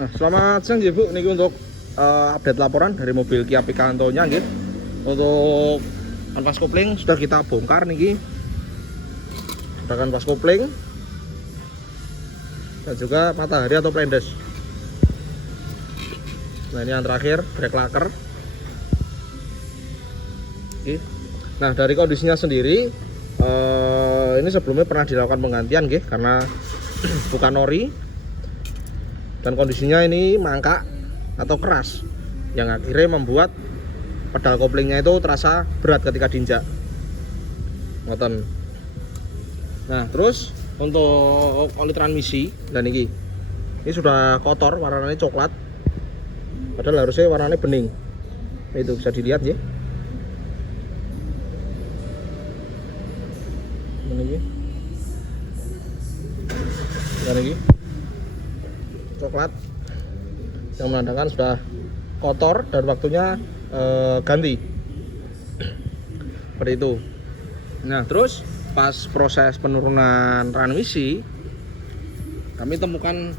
Nah, selamat siang Bu. Ini untuk update laporan dari mobil Kia Picanto-nya nggih. Untuk kanvas kopling sudah kita bongkar niki. Sudah kanvas kopling dan juga matahari atau plendes. Nah, ini yang terakhir brake lacquer. Oke. Nah, dari kondisinya sendiri ini sebelumnya pernah dilakukan penggantian nggih karena bukan ori. Dan kondisinya ini mangkak atau keras yang akhirnya membuat pedal koplingnya itu terasa berat ketika diinjak. Ngoten. Nah, terus untuk oli transmisi dan ini sudah kotor, warnanya coklat. Padahal harusnya warnanya bening. Itu bisa dilihat ya. Ini. Dan ini coklat yang menandakan sudah kotor dan waktunya ganti seperti itu. Nah, terus pas proses penurunan transmisi kami temukan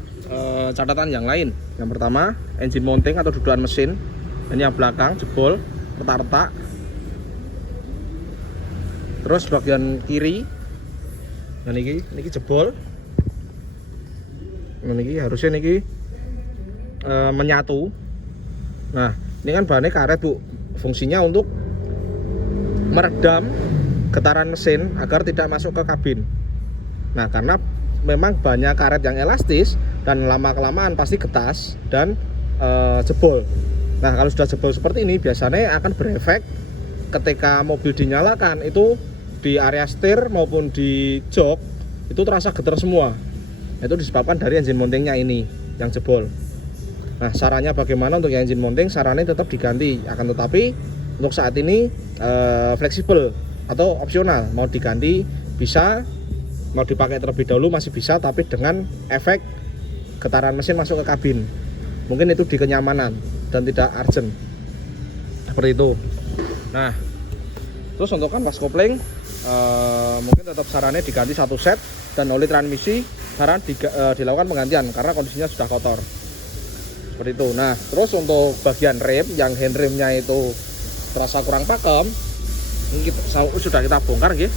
catatan yang lain. Yang pertama, engine mounting atau dudukan mesin ini yang belakang jebol, retak-retak. Terus bagian kiri dan ini jebol. Ini harusnya ini menyatu. Nah, ini kan bahannya karet Bu, fungsinya untuk meredam getaran mesin agar tidak masuk ke kabin. Nah, karena memang banyak karet yang elastis dan lama-kelamaan pasti getas dan jebol. Nah, kalau sudah jebol seperti ini biasanya akan berefek ketika mobil dinyalakan, itu di area setir maupun di jok itu terasa getar semua. Itu disebabkan dari engine mountingnya ini yang jebol. Nah, sarannya bagaimana untuk yang engine mounting? Sarannya tetap diganti, akan tetapi untuk saat ini fleksibel atau opsional, mau diganti bisa, mau dipakai terlebih dahulu masih bisa, tapi dengan efek getaran mesin masuk ke kabin. Mungkin itu di kenyamanan dan tidak urgent seperti itu. Nah, terus untuk kanvas kopling mungkin tetap sarannya diganti satu set, dan oli transmisi saran dilakukan penggantian karena kondisinya sudah kotor seperti itu. Nah, terus untuk bagian rem yang handremnya itu terasa kurang pakem, ini sudah kita bongkar nggih.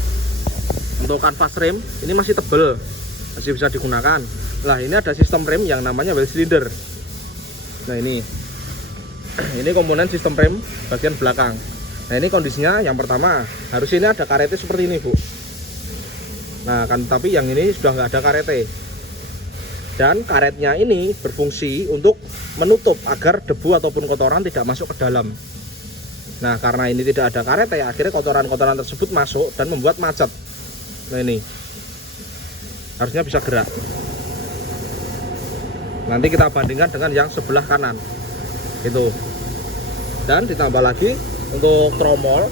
Untuk kanvas rem ini masih tebel, masih bisa digunakan. Lah, ini ada sistem rem yang namanya well cylinder. Nah, ini komponen sistem rem bagian belakang. Nah, ini kondisinya yang pertama harus ini ada karetnya seperti ini Bu. Nah, kan tapi yang ini sudah nggak ada karetnya, dan karetnya ini berfungsi untuk menutup agar debu ataupun kotoran tidak masuk ke dalam. Nah, karena ini tidak ada karetnya, akhirnya kotoran-kotoran tersebut masuk dan membuat macet. Nah, ini harusnya bisa gerak. Nanti kita bandingkan dengan yang sebelah kanan itu, dan ditambah lagi untuk tromol.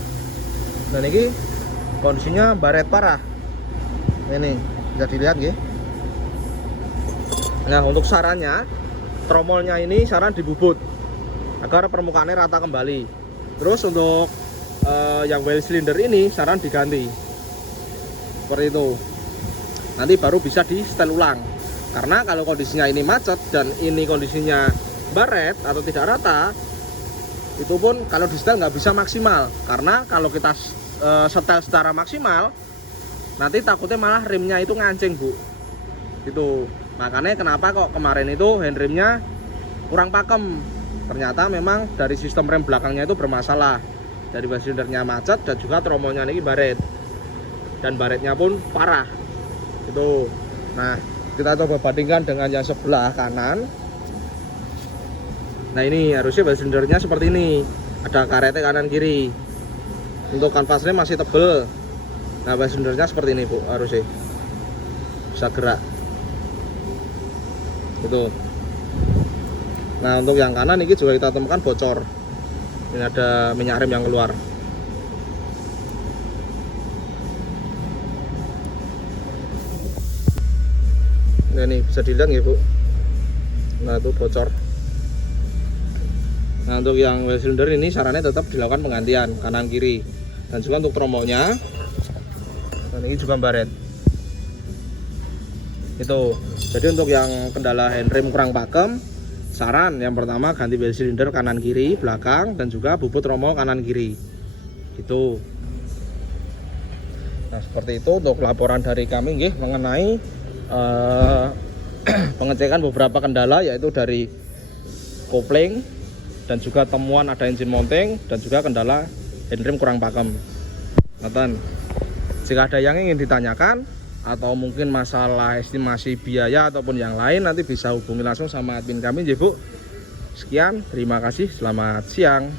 Dan ini kondisinya baret parah. Ini bisa dilihat nggih. Nah, untuk sarannya tromolnya ini saran dibubut agar permukaannya rata kembali. Terus untuk yang well cylinder ini saran diganti seperti itu. Nanti baru bisa di setel ulang, karena kalau kondisinya ini macet dan ini kondisinya baret atau tidak rata, itu pun kalau di setel nggak bisa maksimal, karena kalau kita setel secara maksimal nanti takutnya malah remnya itu ngancing Bu. Itu makanya kenapa kok kemarin itu handremnya kurang pakem. Ternyata memang dari sistem rem belakangnya itu bermasalah, dari well cylindernya macet dan juga tromolnya ini baret, dan baretnya pun parah itu. Nah, kita coba bandingkan dengan yang sebelah kanan. Nah, ini harusnya well cylindernya seperti ini, ada karetnya kanan kiri. Untuk kanvas rem masih tebel. Nah, well cylindernya seperti ini Bu, harusnya bisa gerak itu. Nah, untuk yang kanan ini juga kita temukan bocor. Ini ada minyak rem yang keluar. Nah, ini bisa dilihat ya Bu. Nah, itu bocor. Nah, untuk yang well cylinder ini sarannya tetap dilakukan penggantian kanan kiri, dan juga untuk tromolnya. Dan ini juga baret itu. Jadi untuk yang kendala handrem kurang pakem, saran yang pertama ganti bel silinder kanan kiri belakang dan juga bubut tromol kanan kiri gitu. Nah seperti itu untuk laporan dari kami nggih mengenai pengecekan beberapa kendala, yaitu dari kopling dan juga temuan ada engine mounting dan juga kendala handrem kurang pakem. Ngoten. Jika ada yang ingin ditanyakan atau mungkin masalah estimasi biaya ataupun yang lain, nanti bisa hubungi langsung sama admin kami nggih Bu. Sekian, terima kasih, selamat siang.